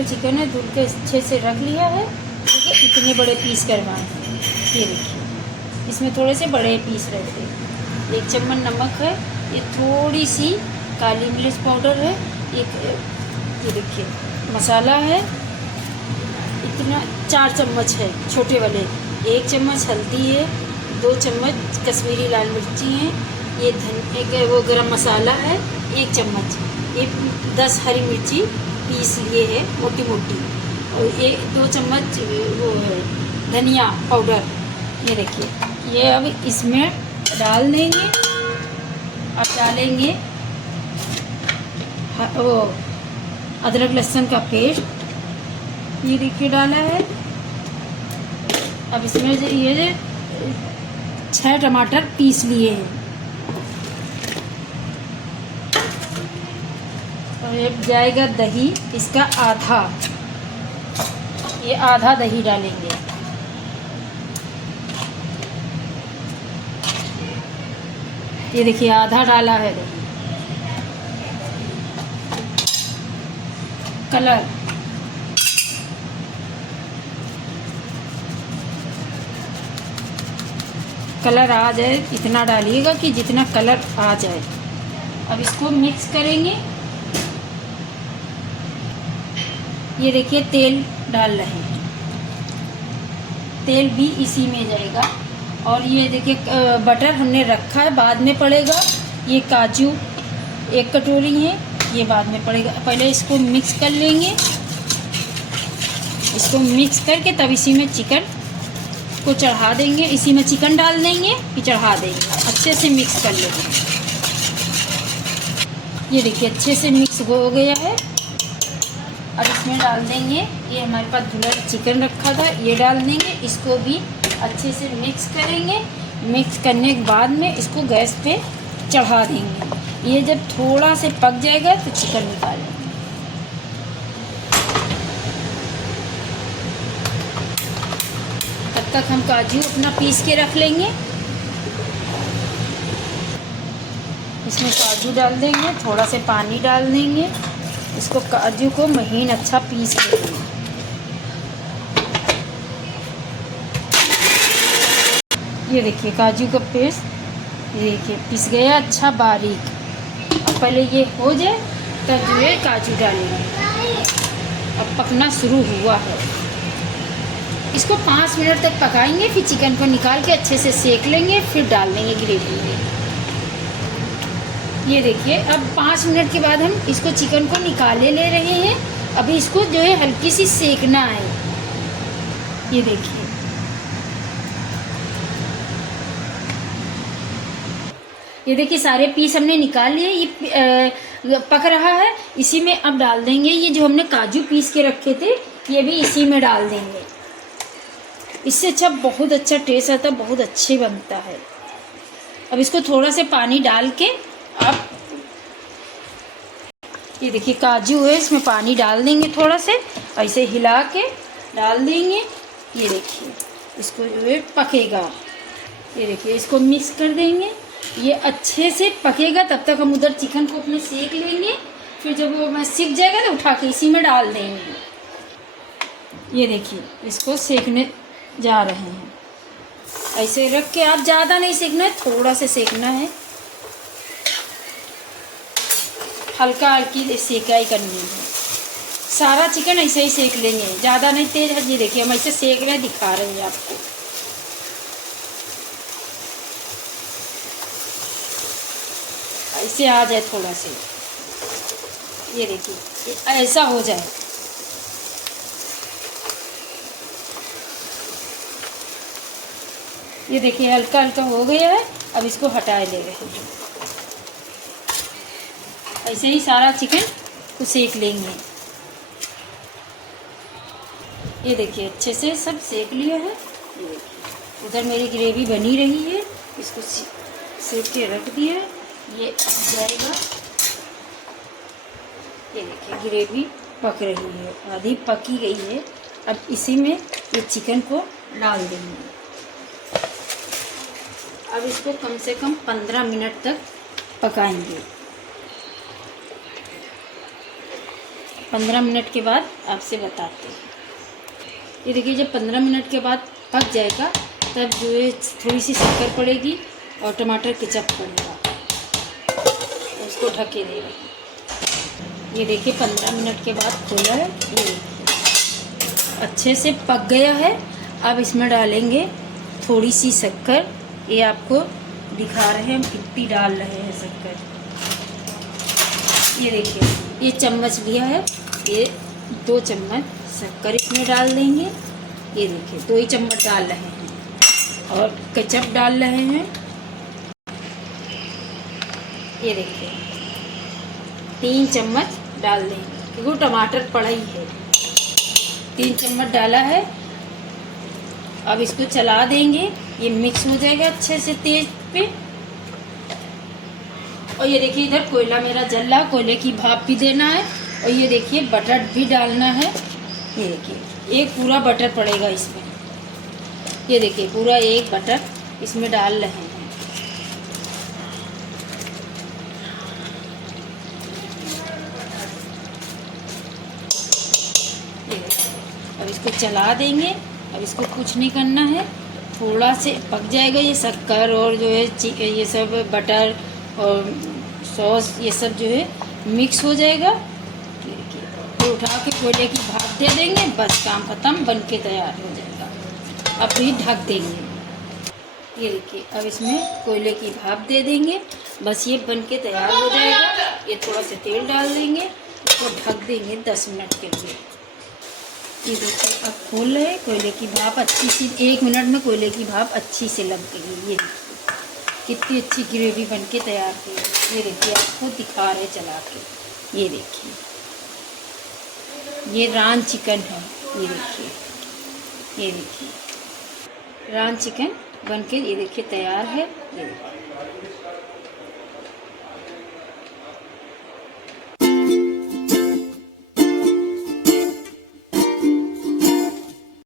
Kilo chicken है, धुल के अच्छे से रख लिया है। ठीक है, इतने बड़े पीस करवाए हैं। ये देखिए, इसमें थोड़े से बड़े पीस रहते हैं। 1 चम्मच नमक है, ये थोड़ी सी काली मिर्च पाउडर है, ये देखिए मसाला है, इतना 4 चम्मच है छोटे वाले। 1 चम्मच हल्दी है, 2 चम्मच कश्मीरी लाल मिर्ची है, ये वो गरम मसाला है 1 चम्मच, ये 10 हरी मिर्ची पीस लिए है मोटी मोटी, और ये 2 चम्मच वो है धनिया पाउडर। ये देखिए, ये अब इसमें डाल देंगे। अब डालेंगे वो अदरक लहसुन का पेस्ट, ये देखिए डाला है। अब इसमें ये 6 टमाटर पीस लिए हैं, और ये जाएगा दही, इसका आधा, ये आधा दही डालेंगे। ये देखिए आधा डाला है दही। कलर, कलर आ जाए इतना डालिएगा कि जितना कलर आ जाए। अब इसको मिक्स करेंगे। ये देखिए तेल डाल रहे हैं, तेल भी इसी में जाएगा। और ये देखिए बटर हमने रखा है, बाद में पड़ेगा। ये काजू 1 कटोरी है, ये बाद में पड़ेगा। पहले इसको मिक्स कर लेंगे। इसको मिक्स करके तब इसी में चिकन को चढ़ा देंगे, इसी में चिकन डाल देंगे, फिर चढ़ा देंगे। अच्छे से मिक्स कर लेंगे। ये देखिए अच्छे से मिक्स हो गया है। अब इसमें डाल देंगे, ये हमारे पास धुला चिकन रखा था, ये डाल देंगे। इसको भी अच्छे से मिक्स करेंगे। मिक्स करने के बाद में इसको गैस पे चढ़ा देंगे। ये जब थोड़ा से पक जाएगा तो चिकन निकालेंगे। तब तक हम काजू अपना पीस के रख लेंगे। इसमें काजू डाल देंगे, थोड़ा से पानी डाल देंगे। इसको काजू को महीन अच्छा पीस लेंगे। ये देखिए काजू का पेस्ट, ये देखिए पिस गया अच्छा बारीक। अब पहले ये हो जाए तब जो है काजू डालेंगे। अब पकना शुरू हुआ है। इसको 5 मिनट तक पकाएंगे, फिर चिकन को निकाल के अच्छे से सेक लेंगे, फिर डाल देंगे ग्रेवी में। ये देखिए अब 5 मिनट के बाद हम इसको चिकन को निकाले ले रहे हैं। अभी इसको जो है हल्की सी सेकना है। ये देखिए सारे पीस हमने निकाल लिए। ये पक रहा है। इसी में अब डाल देंगे ये जो हमने काजू पीस के रखे थे, ये भी इसी में डाल देंगे। इससे अच्छा बहुत अच्छा टेस्ट आता है, बहुत अच्छे बनता है। अब इसको थोड़ा से पानी डाल के अब ये देखिए काजू है, इसमें पानी डाल देंगे थोड़ा से, ऐसे हिला के डाल देंगे। ये देखिए इसको जो है पकेगा। ये देखिए इसको मिक्स कर देंगे। ये अच्छे से पकेगा, तब तक हम उधर चिकन को अपने सेक लेंगे। फिर जब वो सिक जाएगा तो उठा के इसी में डाल देंगे। ये देखिए इसको सेकने जा रहे हैं। ऐसे रख के, आप ज़्यादा नहीं सेकना है, थोड़ा से सेकना है, हल्का हल्की सेकाई करनी है। सारा चिकन ऐसे ही सेक लेंगे, ज़्यादा नहीं तेज है। ये देखिए हम ऐसे सेक रहे हैं, दिखा रहे हैं आपको। ऐसे आ जाए थोड़ा से, ये देखिए ऐसा हो जाए। ये देखिए हल्का हल्का हो गया है। अब इसको हटा ले रहे हैं। ऐसे ही सारा चिकन को सेक लेंगे। ये देखिए अच्छे से सब सेक लिया है। ये देखिए उधर मेरी ग्रेवी बनी रही है, इसको सेक के रख दिया। ये जाएगा। ये देखिए ग्रेवी पक रही है, आधी पकी गई है। अब इसी में ये चिकन को डाल देंगे। अब इसको कम से कम 15 मिनट तक पकाएंगे। 15 मिनट के बाद आपसे बताते हैं। ये देखिए जब 15 मिनट के बाद पक जाएगा तब जो है थोड़ी सी शक्कर पड़ेगी और टमाटर केचप पड़ेगा, उसको ढके देगा। ये देखिए 15 मिनट के बाद खोला है, ये देखिए अच्छे से पक गया है। अब इसमें डालेंगे थोड़ी सी शक्कर, ये आपको दिखा रहे हैं हम कितनी डाल रहे हैं शक्कर। ये देखिए ये चम्मच लिया है, ये 2 चम्मच शक्कर इसमें डाल देंगे। ये देखिए 2 ही चम्मच डाल रहे हैं और केचप डाल रहे हैं। ये देखिए 3 चम्मच डाल देंगे क्योंकि टमाटर पड़ा ही है। 3 चम्मच डाला है। अब इसको चला देंगे, ये मिक्स हो जाएगा अच्छे से तेज पे। और ये देखिए इधर कोयला मेरा जल रहा, कोयले की भाप भी देना है। और ये देखिए बटर भी डालना है। ये देखिए एक पूरा बटर पड़ेगा इसमें। ये देखिए पूरा एक बटर इसमें डाल रहे हैं। अब इसको चला देंगे। अब इसको कुछ नहीं करना है, थोड़ा से पक जाएगा ये शक्कर और जो है ये सब बटर और सॉस ये सब जो है मिक्स हो जाएगा। तो उठा के कोयले की भाप दे देंगे, बस काम ख़त्म, बन के तैयार हो जाएगा। अब ये ढक देंगे। ये देखिए अब इसमें कोयले की भाप दे देंगे, बस ये बन के तैयार हो जाएगा। ये थोड़ा सा तेल डाल देंगे, इसको ढक देंगे 10 मिनट के लिए। ये देखिए अब खोल रहे, कोयले की भाप अच्छी सी 1 मिनट में कोयले की भाप अच्छी से लग गई। ये कितनी अच्छी ग्रेवी बन के तैयार हुई है। ये देखिए आपको दिखा रहे चला के। ये देखिए ये रान चिकन है। ये देखिए, ये देखिए रान चिकन बन के ये देखिए तैयार है। ये देखिए।